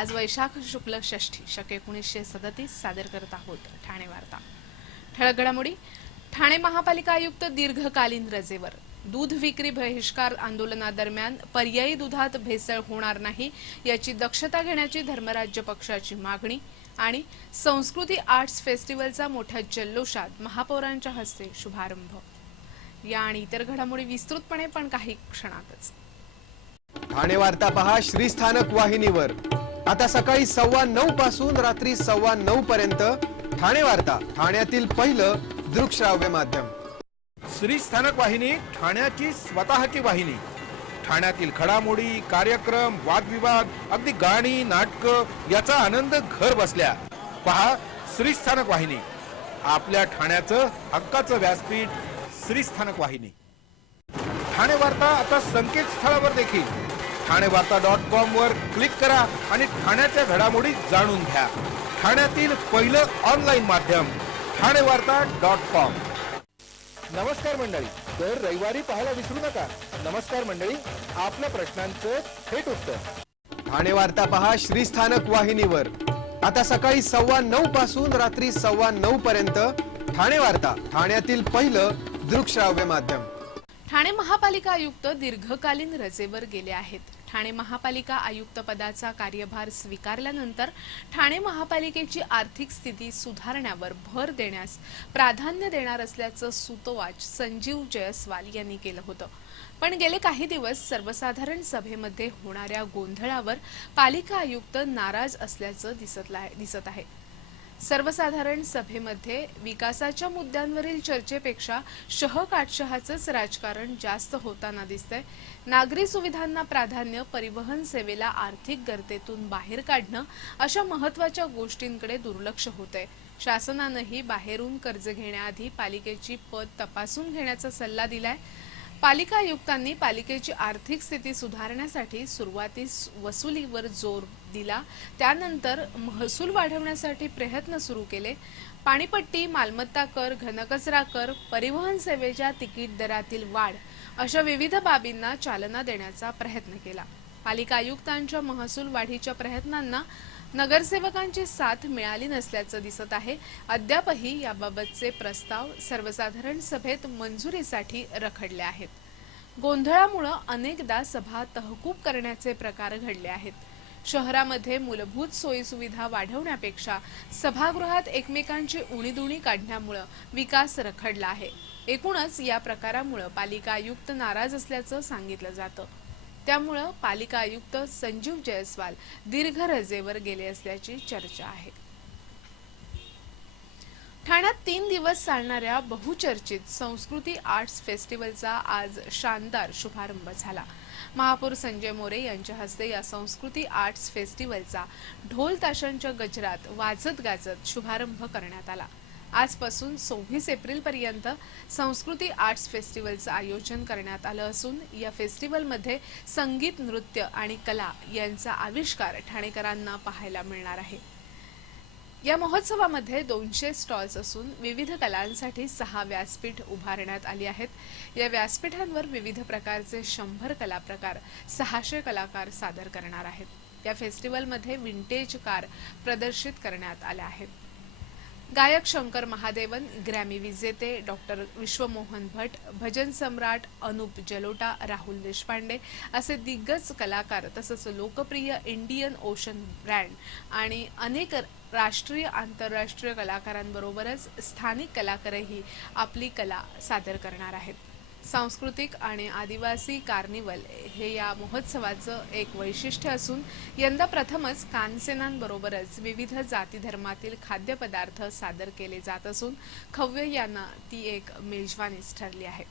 आज वैशाख शुक्ल षष्ठी शके 1937 सादर करत आहोत ठाणे वार्ता। ठळक घडामोडी। ठाणे महापालिका आयुक्त दीर्घकालीन रजेवर। दूध विक्री बहिष्कार आंदोलनादरम्यान पर्यायी दुधात भेसळ होणार नाही याची दक्षता घेण्याची धर्मराज्य पक्षाची मागणी आणि संस्कृती आर्ट्स फेस्टिवलचा मोठ्या जल्लोषात महापौरांच्या हस्ते शुभारंभ। या आणि इतर घडामोडी विस्तृतपणे पण काही क्षणातच। ठाणे वार्ता पहा श्रीस्थानक वाहिनीवर। आता सकाळी 9:15 पासून रात्री 9:15 पर्यंत ठाणे वार्ता, ठाण्यातील पहिलं दृकश्राव्य माध्यम। श्रीस्थानक वाहिनी ठाण्याची स्वतःची वाहिनी। ठाण्यातील घडामोडी, कार्यक्रम, वादविवाद, अगदी गाणी, नाटक याचा आनंद घर बसल्या पहा श्रीस्थानक वाहिनी। आपल्या ठाण्याचं हक्काचं व्यासपीठ श्रीस्थानक वाहिनी। ठाणे वार्ता आता संकेतस्थळावर देखील ठाणेवार्ता.com वर क्लिक करा आणि ठाण्याच्या घडामोडी जाणून घ्या। ठाण्यातील पहिलं ऑनलाईन माध्यम ठाणेवार्ता.com। नमस्कार मंडळी, दर रविवारी पाहायला विसरू नका। नमस्कार मंडळी, आपल्या प्रश्नांचं थेट उत्तर। ठाणे वार्ता पहा श्रीस्थानक वाहिनीवर। आता सकाळी 9:15 पासून रात्री 9:15 पर्यंत ठाणे वार्ता, ठाण्यातील पहिलं दृकश्राव्य माध्यम। ठाणे महापालिका आयुक्त दीर्घकालीन रजेवर गेले आहेत। ठाणे महापालिका आयुक्त पदाचा कार्यभार स्वीकारल्यानंतर ठाणे महापालिकेची आर्थिक स्थिती सुधारण्यावर भर देण्यास प्राधान्य देणार असल्याचं सूतोवाच संजीव जयस्वाल यांनी केलं होतं। पण गेले काही दिवस सर्वसाधारण सभेमध्ये होणाऱ्या गोंधळावर पालिका आयुक्त नाराज असल्याचं दिसत आहे। सर्वसाधारण सभेमध्ये विकासाच्या मुद्द्यांवरील चर्चेपेक्षा शहकाटशहाचंच राजकारण जास्त होताना दिसतंय। नागरी सुविधांना प्राधान्य, परिवहन सेवेला आर्थिक गर्तेतून बाहेर काढणं अशा महत्त्वाच्या गोष्टींकडे दुर्लक्ष होतंय। शासनानंही बाहेरून कर्ज घेण्याआधी पालिकेची पत तपासून घेण्याचा सल्ला दिलाय। पालिका आयुक्तांनी पालिकेची आर्थिक स्थिती सुधारण्यासाठी सुरुवातीस वसुलीवर जोर दिला, त्यानंतर महसूल वाढवण्यासाठी प्रयत्न सुरू केले। पाणीपट्टी, मालमत्ता कर, घनकचरा कर, परिवहन सेवेच्या तिकीट दरातील वाढ अशा विविध बाबींना चालना देण्याचा प्रयत्न केला। पालिका आयुक्तांच्या महसूल वाढीच्या प्रयत्नांना नगरसेवकांची साथ मिळाली नसल्याचं दिसत आहे। अद्यापही याबाबतचे प्रस्ताव सर्वसाधारण सभेत मंजुरीसाठी रखडले आहेत। गोंधळामुळे अनेकदा सभा तहकूब करण्याचे प्रकार घडले आहेत। शहरामध्ये मूलभूत सोयीसुविधा वाढवण्यापेक्षा सभागृहात एकमेकांची उणीधुणी काढण्यामुळे विकास रखडला आहे। एकूणच या प्रकारामुळे पालिका आयुक्त नाराज असल्याचं सांगितलं जातं। त्यामुळे पालिका आयुक्त संजीव जयस्वाल दीर्घ रजेवर गेले असल्याची चर्चा आहे। ठाण्यात 3 दिवस चालणाऱ्या बहुचर्चित संस्कृती आर्ट्स फेस्टिवलचा आज शानदार शुभारंभ झाला। महापौर संजय मोरे यांच्या हस्ते या संस्कृती आर्ट्स फेस्टिवलचा ढोल ताशांच्या गजरात वाजत गाजत शुभारंभ करण्यात आला। आजपासून 26 एप्रिल पर्यंत संस्कृती आर्ट्स फेस्टिवलचं आयोजन करण्यात आलं असून या फेस्टिवलमध्ये संगीत, नृत्य आणि कला यांचा आविष्कार ठाणेकरांना पाहायला मिळणार आहे। या महोत्सवामध्ये 200 स्टॉल्स असून विविध कलांसाठी 6 व्यासपीठ उभारण्यात आली आहेत। या व्यासपीठांवर विविध प्रकारचे 100 कला प्रकार, 600 कलाकार सादर करणार आहेत। या फेस्टिवलमध्ये विंटेज कार प्रदर्शित करण्यात आल्या आहेत। गायक शंकर महादेवन, ग्रॅमी विजेते डॉक्टर विश्वमोहन भट, भजन सम्राट अनूप जलोटा, राहुल देशपांडे असे दिग्गज कलाकार तसंच लोकप्रिय इंडियन ओशन ब्रँड आणि अनेक राष्ट्रीय आंतरराष्ट्रीय कलाकारांबरोबरच स्थानिक कलाकारही आपली कला सादर करणार आहेत। सांस्कृतिक आणि आदिवासी कार्निवल हे या महोत्सवाचं एक वैशिष्ट्य असून यंदा प्रथमच कानसेनांबरोबरच विविध जाती धर्मातील खाद्यपदार्थ सादर केले जात असून खव्य यांना ती एक मेजवानीच ठरली आहे।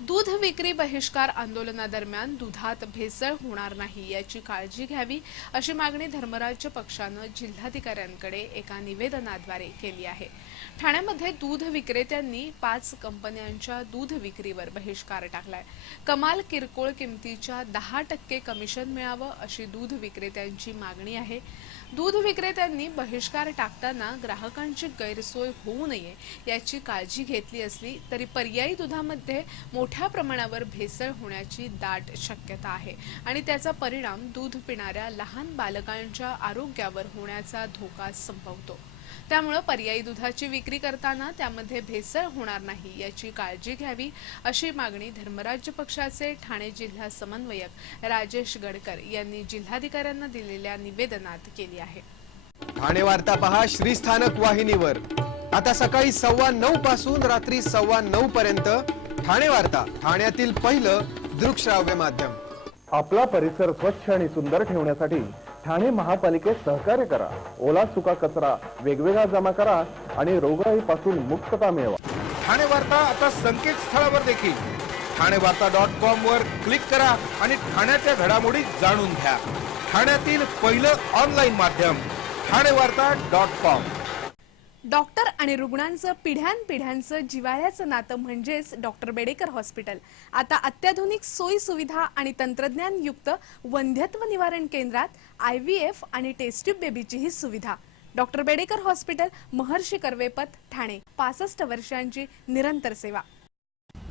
दूध विक्री बहिष्कार आंदोलनादरम्यान दुधात भेसळ होणार नाही याची काळजी घ्यावी अशी मागणी धर्मराज्य पक्षानं जिल्हाधिकाऱ्यांकडे एका निवेदनाद्वारे केली आहे। ठाण्यामध्ये दूध विक्रेत्यांनी 5 कंपन्यांच्या दूध विक्रीवर बहिष्कार टाकलाय। कमाल किरकोळ किमतीच्या 10% कमिशन मिळावं अशी दूध विक्रेत्यांची मागणी आहे। दूध विक्रेत्यांनी बहिष्कार टाकताना ग्राहकांची गैरसोय होऊ नये याची काळजी घेतली असली तरी पर्यायी दुधामध्ये मोठ्या प्रमाणावर भेसळ होण्याची दाट शक्यता आहे आणि त्याचा परिणाम दूध पिणाऱ्या लहान बालकांच्या आरोग्यावर होण्याचा धोका संभवतो। त्यामुळे पर्यायी दुधाची विक्री करताना त्यामध्ये भेसळ होणार नाही याची काळजी घ्यावी अशी मागणी धर्मराज्य पक्षाचे ठाणे जिल्हा समन्वयक राजेश गडकर यांनी जिल्हाधिकाऱ्यांना दिलेल्या निवेदनात केली आहे। ठाणे वार्ता पहा श्रीस्थानक वाहिनीवर आता सकाळी 9:15 पासून रात्री 9:15 पर्यंत ठाणे वार्ता, ठाण्यातील पहिलं दृकश्राव्य माध्यम। आपला परिसर स्वच्छ आणि सुंदर ठेवण्यासाठी ठाणे महापालिकेत सहकार्य करा। ओला सुका कचरा वेगवेगळा जमा करा आणि रोगराईपासून मुक्तता मिळवा। ठाणे वार्ता आता संकेतस्थळावर देखील ठाणेवार्ता.com वर क्लिक करा आणि ठाण्याच्या घडामोडी जाणून घ्या। ठाण्यातील पहिलं ऑनलाईन माध्यम ठाणेवार्ता.com। डॉक्टर आणि रुग्णांचं पिढ्यानपिढ्यांचं जिव्हाळ्याचं नातं म्हणजेच डॉक्टर बेडेकर हॉस्पिटल आता अत्याधुनिक सोयी सुविधा आणि तंत्रज्ञान युक्त वंध्यत्व निवारण केंद्रात IVF आणि टेस्ट ट्यूब बेबीची ही सुविधा। Doctor Bedekar hospital, Maharshi Karvepath, Thane. 65 वर्षांची निरंतर सेवा।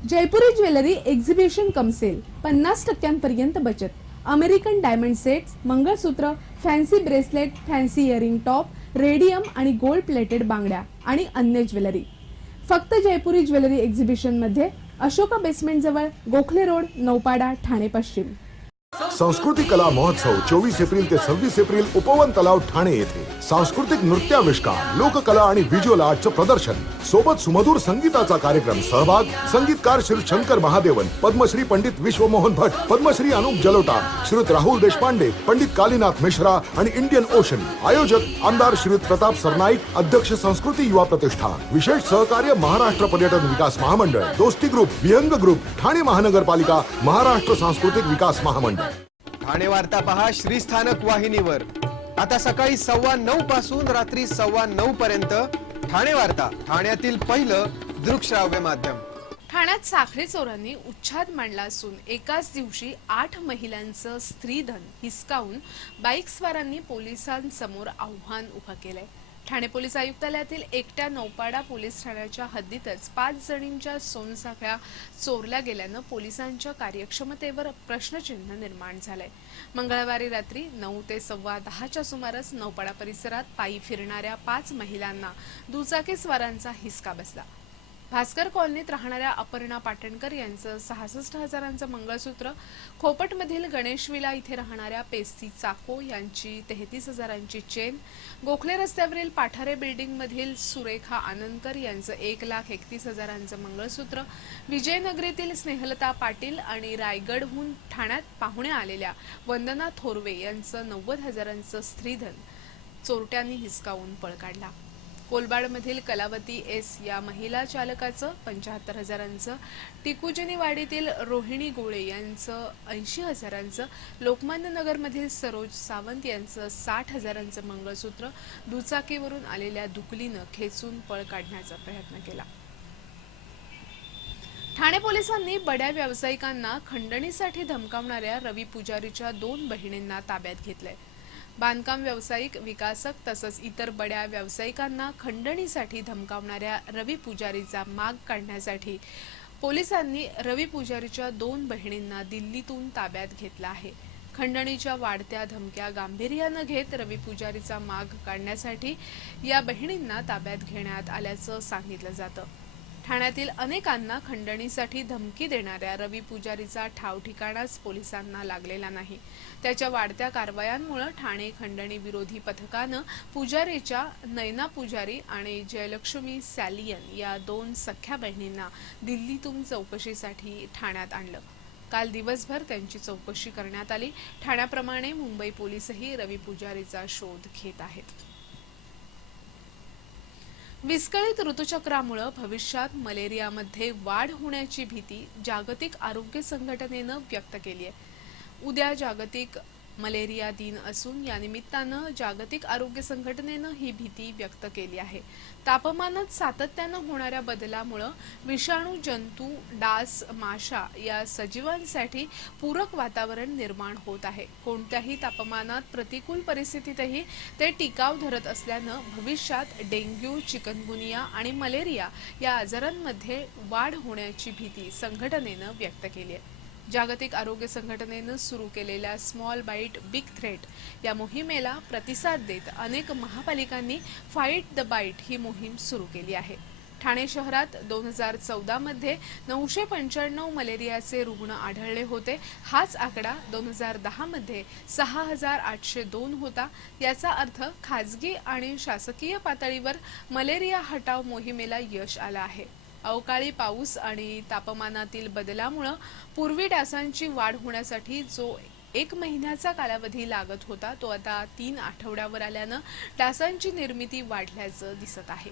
Jaipuri jewellery exhibition cum sale, 50% बचत। American diamond sets, mangalsutra, fancy bracelet, fancy earring top, radium आणि गोल्ड प्लेटेड बांगड्या आणि अन्य ज्वेलरी फक्त जयपुरी ज्वेलरी एक्झिबिशन मध्ये, अशोका बेसमेंट जवळ, गोखले रोड, नौपाडा, ठाणे पश्चिम। सांस्कृतिक कला महोत्सव 24 एप्रिल ते 26 एप्रिल उपवन तलाव ठाणे येथे सांस्कृतिक नृत्याविष्कार, लोककला आणि व्हिज्युअल आर्टचं प्रदर्शन सोबत सुमधुर संगीताचा कार्यक्रम। सहभाग संगीतकार श्री शंकर महादेवन, पद्मश्री पंडित विश्वमोहन भट, पद्मश्री अनुप जलोटा, श्रीयुत राहुल देशपांडे, पंडित कालीनाथ मिश्रा आणि इंडियन ओशन। आयोजक आमदार श्रीयुत प्रताप सरनाईक, अध्यक्ष संस्कृती युवा प्रतिष्ठान। विशेष सहकार्य महाराष्ट्र पर्यटन विकास महामंडळ, दोस्ती ग्रुप, विहंग ग्रुप, ठाणे महानगरपालिका, महाराष्ट्र सांस्कृतिक विकास महामंडळ। ठाणे वार्ता पहा श्रीस्थानक वाहिनीवर आता सकाळी 9:15 पासून रात्री 9:15 पर्यंत ठाणे वार्ता, ठाण्यातील पहिलं दृकश्राव्य माध्यम। ठाण्यात साखळी चोरांनी उच्छाद मांडला असून एकाच दिवशी 8 महिलांचं स्त्रीधन हिसकावून बाईकस्वारांनी पोलिसांसमोर आव्हान उभं केलंय। ठाणे पोलीस आयुक्तालयातील एकट्या नौपाडा पोलीस ठाण्याच्या हद्दीतच 5 जणींच्या सोनसाखळ्या चोरल्या गेल्यानं पोलिसांच्या कार्यक्षमतेवर प्रश्नचिन्ह निर्माण झालंय। मंगळवारी रात्री 9 ते 10:15च्या सुमारास नौपाडा परिसरात पायी फिरणाऱ्या 5 महिलांना दुचाकीस्वारांचा हिसका बसला। भास्कर कॉलनीत राहणाऱ्या अपर्णा पाटणकर यांचं 66,000चं मंगळसूत्र, खोपटमधील गणेश विला इथे राहणाऱ्या पेस्ती चाको यांची 33,000ची चेन, गोखले रस्त्यावरील पाठारे बिल्डिंग मधील सुरेखा आनंदकर यांचं 1,31,000चं मंगळसूत्र, विजयनगरीतील स्नेहलता पाटील आणि रायगडहून ठाण्यात पाहुणे आलेल्या वंदना थोरवे यांचं 90,000चं स्त्रीधन चोरट्यांनी हिसकावून पळ काढला। कोलबाडमधील कलावती एस या महिला चालकाचं 75,000चं, टिकुजनीवाडीतील रोहिणी गोळे यांचं 80,000चं, लोकमान्य नगरमधील सरोज सावंत यांचं 60,000चं मंगळसूत्र दुचाकीवरून आलेल्या दुकलीनं खेचून पळ काढण्याचा प्रयत्न केला। ठाणे पोलिसांनी बड्या व्यावसायिकांना खंडणीसाठी धमकावणाऱ्या रवी पुजारीच्या 2 बहिणींना ताब्यात घेतलंय। बांधकाम व्यावसायिक, विकासक तसंच इतर बड्या व्यावसायिकांना खंडणीसाठी धमकावणाऱ्या रवी पुजारीचा माग काढण्यासाठी पोलिसांनी रवी पुजारीच्या 2 बहिणींना दिल्लीतून ताब्यात घेतला आहे। खंडणीच्या वाढत्या धमक्या गांभीर्यानं घेत रवी पुजारीचा माग काढण्यासाठी या बहिणींना ताब्यात घेण्यात आल्याचं सांगितलं जातं। ठाण्यातील अनेकांना खंडणीसाठी धमकी देणाऱ्या रवी पुजारीचा ठाव ठिकाणाच पोलिसांना लागलेला नाही। त्याच्या वाढत्या कारवायांमुळे ठाणे खंडणी विरोधी पथकानं पुजारीच्या नैना पुजारी आणि जयलक्ष्मी सॅलियन या 2 सख्या बहिणींना दिल्लीतून चौकशीसाठी ठाण्यात आणलं। काल दिवसभर त्यांची चौकशी करण्यात आली। ठाण्याप्रमाणे मुंबई पोलीसही रवी पुजारीचा शोध घेत आहेत। विस्कळीत ऋतुचक्रामुळे भविष्यात मलेरियामध्ये वाढ होण्याची भीती जागतिक आरोग्य संघटनेनं व्यक्त केली आहे। उद्या जागतिक मलेरिया दिन असून या निमित्तानं जागतिक आरोग्य संघटनेनं ही भीती व्यक्त केली आहे. तापमानात सातत्यानं होणाऱ्या बदलामुळे विषाणू, जंतू, डास, माशा या सजीवांसाठी पूरक वातावरण निर्माण होत आहे. कोणत्याही तापमानात प्रतिकूल परिस्थितीतही ते टिकाव धरत असल्यानं भविष्यात डेंग्यू, चिकनगुनिया आणि मलेरिया या आजारांमध्ये वाढ होण्याची भीती संघटनेनं व्यक्त केली आहे. जागतिक आरोग्य संघटनेनं सुरू केलेल्या स्मॉल बाईट बिग थ्रेट या मोहिमेला प्रतिसाद देत अनेक महापालिकांनी फाईट द बाईट ही मोहीम सुरू केली आहे. ठाणे शहरात 2014 मध्ये 995 मलेरियाचे रुग्ण आढळले होते. हाच आकडा 2010 मध्ये 6802 होता. याचा अर्थ खाजगी आणि शासकीय पातळीवर मलेरिया हटाव मोहिमेला यश आलं आहे. अवकाळी पाऊस आणि तापमानातील बदलामुळे पूर्वी डासांची वाढ होण्यासाठी जो 1 महिन्याचा कालावधी लागत होता तो आता 3 आठवड्यावर आल्यानं डासांची निर्मिती वाढल्याचं दिसत आहे.